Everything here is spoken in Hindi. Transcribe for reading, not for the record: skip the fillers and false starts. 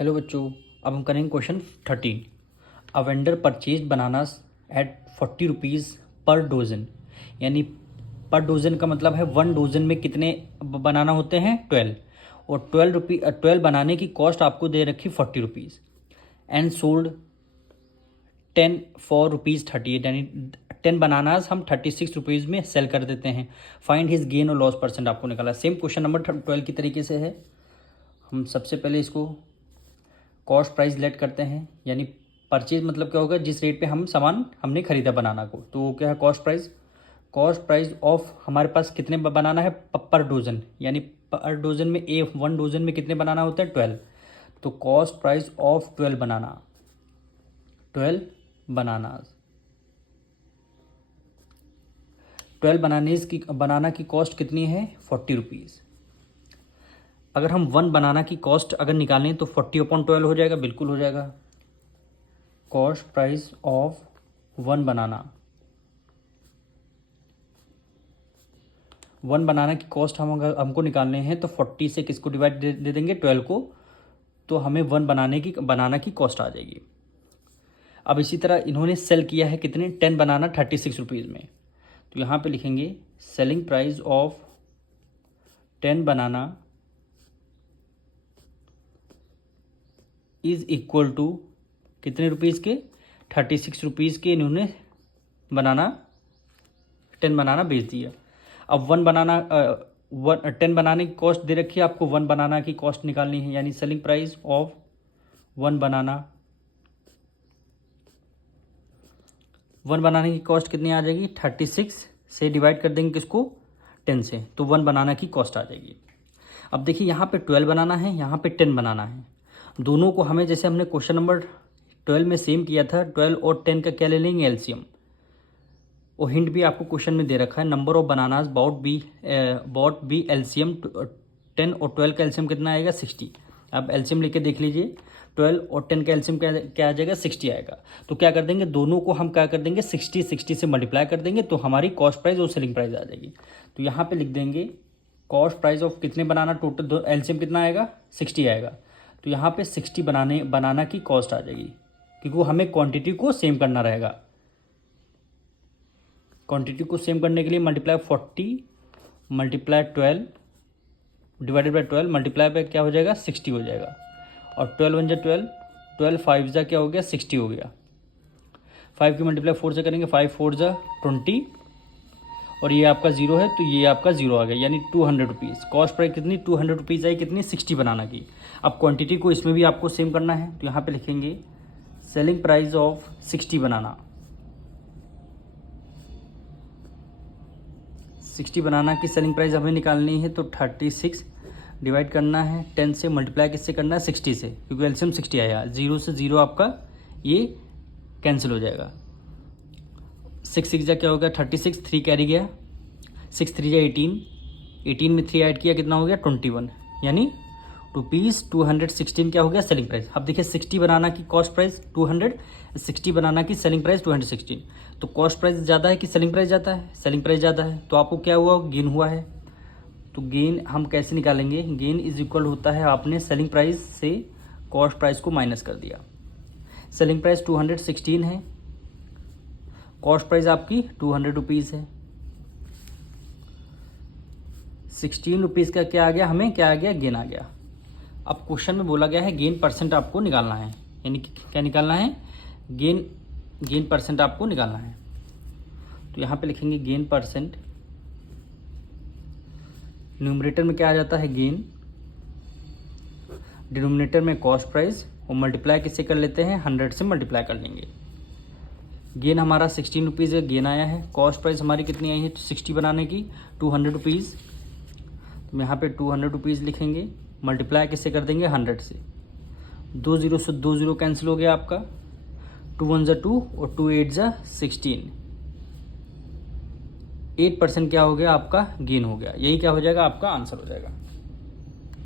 हेलो बच्चों, अब हम करेंगे question 13। A vendor purchase bananas at 40 rupees per dozen. यानी पर डोजन का मतलब है 1 डोजन में कितने बनाना होते हैं, 12। और 12 बनाने की कॉस्ट आपको दे रखी 40 रुपीज़। And sold 10 for ₹38। यानी 10 बनानास हम 36 रुपीज़ में सेल कर देते हैं। फाइंड हिज गेन और लॉस परसेंट आपको निकाला। सेम क्वेश्चन नंबर 12 की तरीके से है। हम सबसे पहले इसको कॉस्ट प्राइस लेट करते हैं। यानी परचेज मतलब क्या होगा, जिस रेट पे हम सामान हमने खरीदा बनाना को, तो वो क्या है, cost price. Cost price of हमारे पास कितने बनाना है, पर डोजन। यानी पर डोजन में 1 डोजन में कितने बनाना होता है, 12। तो cost price of 12 banana, 12 bananas. 12 बनाना की कॉस्ट कितनी है, 40 रुपीज़। अगर हम 1 बनाना की कॉस्ट अगर निकालें तो 40/12 हो जाएगा, बिल्कुल हो जाएगा। कॉस्ट प्राइस ऑफ 1 बनाना, 1 बनाना की कॉस्ट हम अगर हमको निकालने हैं तो 40 से किसको डिवाइड दे देंगे, 12 को। तो हमें 1 बनाना की कॉस्ट आ जाएगी। अब इसी तरह इन्होंने सेल किया है कितने, 10 बनाना 36 रुपीज़ में। तो यहाँ पे लिखेंगे selling price of 10 banana is equal to कितने रुपीज़ के, 36 रुपीज़ के इन्होंने 10 बनाना बेच दिया। अब 10 बनाने की कॉस्ट दे रखी है आपको, 1 बनाना की कॉस्ट निकालनी है। यानी सेलिंग प्राइस ऑफ 1 बनाना, 1 बनाने की कॉस्ट कितनी आ जाएगी, 36 से डिवाइड कर देंगे किसको, 10 से, तो 1 बनाना की कॉस्ट आ जाएगी। अब देखिए यहाँ पे 12 बनाना है, यहाँ पे 10 बनाना है। दोनों को हमें, जैसे हमने क्वेश्चन नंबर 12 में सेम किया था, 12 और 10 का क्या ले लेंगे, एलसीएम। और हिंट भी आपको क्वेश्चन में दे रखा है, number of bananas bought be LCM 10 और 12 का एलसीएम कितना आएगा, 60। आप एलसीएम लेके देख लीजिए, 12 और 10 का एलसीएम क्या आ जाएगा, 60 आएगा। तो क्या कर देंगे, दोनों को हम क्या कर देंगे, 60 से मल्टीप्लाई कर देंगे, तो हमारी कॉस्ट प्राइस और सेलिंग प्राइस आ जाएगी। तो यहाँ पे लिख देंगे कॉस्ट प्राइस ऑफ कितने बनाना, टोटल एलसीएम कितना आएगा, 60 आएगा। तो यहाँ पे 60 बनाना की कॉस्ट आ जाएगी, क्योंकि हमें क्वांटिटी को सेम करना रहेगा। क्वांटिटी को सेम करने के लिए multiply 40 multiply 12 divided by 12 multiply पे क्या हो जाएगा, 60 हो जाएगा। और 12 1 जा 12, 12 5 जा क्या हो गया, 60 हो गया। 5 की मल्टीप्लाई 4 से करेंगे, 5 4 जा 20, और ये आपका 0 है तो ये आपका 0 आ गया। यानी 200 रुपीज़। कॉस्ट प्राइस कितनी, 200 रुपीज़ आई, कितनी, 60 बनाना की। अब क्वांटिटी को इसमें भी आपको सेम करना है, तो यहाँ पे लिखेंगे सेलिंग प्राइस ऑफ 60 बनाना, 60 बनाना की सेलिंग प्राइस हमें निकालनी है। तो 36 डिवाइड करना है 10 से, मल्टीप्लाई किससे करना है, 60 से, क्योंकि एलसीएम 60 आया। 0 से 0 आपका ये कैंसिल हो जाएगा। 6 6 जा क्या हो गया, 36, 3 कैरी गया, 6 3 जा 18, 18 में 3 ऐड किया कितना हो गया, 21। यानी ₹216 क्या हो गया, सेलिंग प्राइस। अब देखिए 60 बनाना की कॉस्ट प्राइस 200, 60 बनाना की सेलिंग प्राइस 216। तो कॉस्ट प्राइस ज़्यादा है कि सेलिंग प्राइस ज़्यादा है, सेलिंग प्राइस ज़्यादा है, तो आपको क्या हुआ, गेन हुआ है। तो गेन हम कैसे निकालेंगे, गेन इज इक्वल होता है, आपने सेलिंग प्राइस से कॉस्ट प्राइस को माइनस कर दिया। सेलिंग प्राइस 216 है, कॉस्ट प्राइस आपकी 200 रुपीज़ है। 16 रुपीज़ का क्या आ गया, हमें क्या आ गया, गेन आ गया। अब क्वेश्चन में बोला गया है गेन परसेंट आपको निकालना है। यानी कि क्या निकालना है, गेन परसेंट आपको निकालना है। तो यहाँ पे लिखेंगे गेन परसेंट, न्यूमरेटर में क्या आ जाता है, गेन, डिनोमिनेटर में कॉस्ट प्राइस, और मल्टीप्लाई किससे कर लेते हैं, 100 से मल्टीप्लाई कर लेंगे। गेन हमारा 16 रुपीज़ का गेन आया है। कॉस्ट प्राइस हमारी कितनी आई है, 60 बनाने की, 200 रुपीज़। तो यहाँ पे 200 रुपीज़ लिखेंगे, मल्टीप्लाई किससे कर देंगे, 100 से। 2 0 से 2 0 कैंसिल हो गया आपका, 2 1 जा 2 और 2 8 जा 16। 8% क्या हो गया आपका, गेन हो गया। यही क्या हो जाएगा, आपका आंसर हो जाएगा।